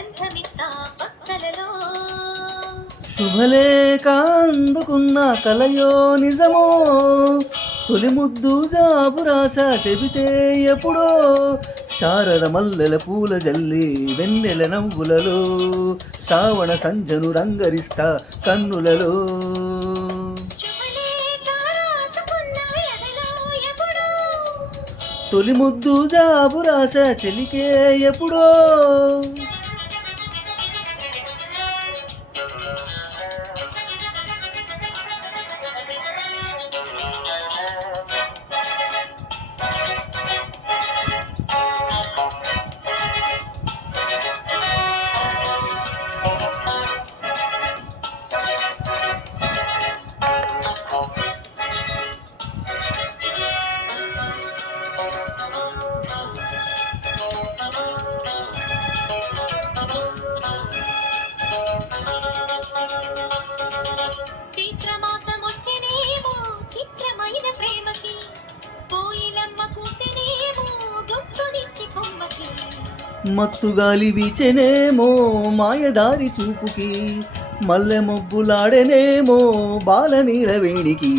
గంధమిస్తా పక్కలలో. శుభలేఖ అందుకున్న కలయో నిజమో, తొలి ముద్దు జాబు రాస చెబితే ఎప్పుడో, శారద మల్లెల పూల జల్లి వెన్నెల నవ్వులలో, శ్రావణ సంజను రంగరిస్తా కన్నులలో. తొలి ముద్దు జాబు రాస చెలికే ఎప్పుడో. మత్తుగాలి వీచెనేమో మాయదారి చూపుకి, మల్లె మొబ్బులాడెనేమో బాలనీల వేడికి.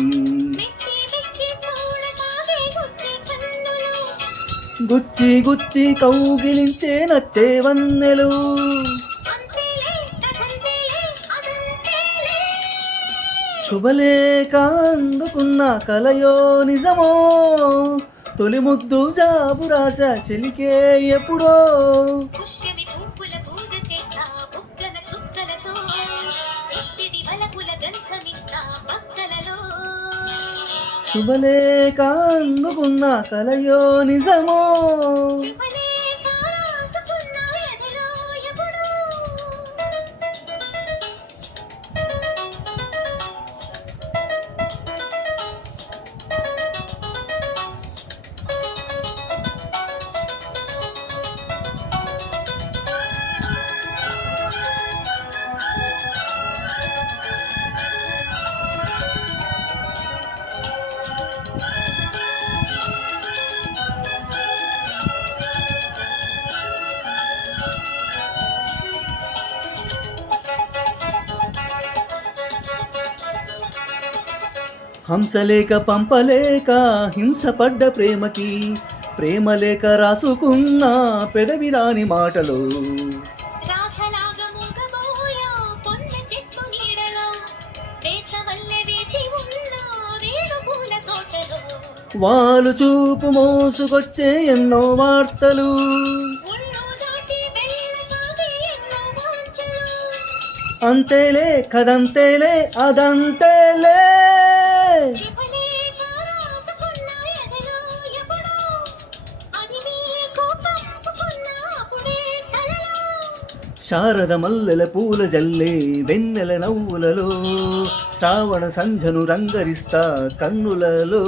గుచ్చి గుచ్చి కౌగిలించే నచ్చే వన్నెలు. శుభలేఖ అందుకున్న కలయో నిజమో, తొలి ముద్దు జాబు రాస చెలికే ఎప్పుడో. శుభలేఖ అందుకున్న కలయో నిజమో. హంసలేక పంపలేక హింసపడ్డ ప్రేమకి, ప్రేమలేక రాసుకున్న పెదవి రాని మాటలు. వాలు చూపు మోసుకొచ్చే ఎన్నో వార్తలు. అంతేలే కదంతేలే అదంతేలే. శారద మల్లెల పూల జల్లే వెన్నెల నవ్వులలో, శ్రావణ సంధ్యను రంగరిస్తా కన్నులలో.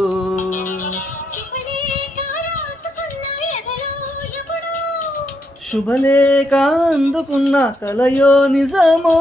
శుభలేఖ అందుకున్న కలయో నిజమో.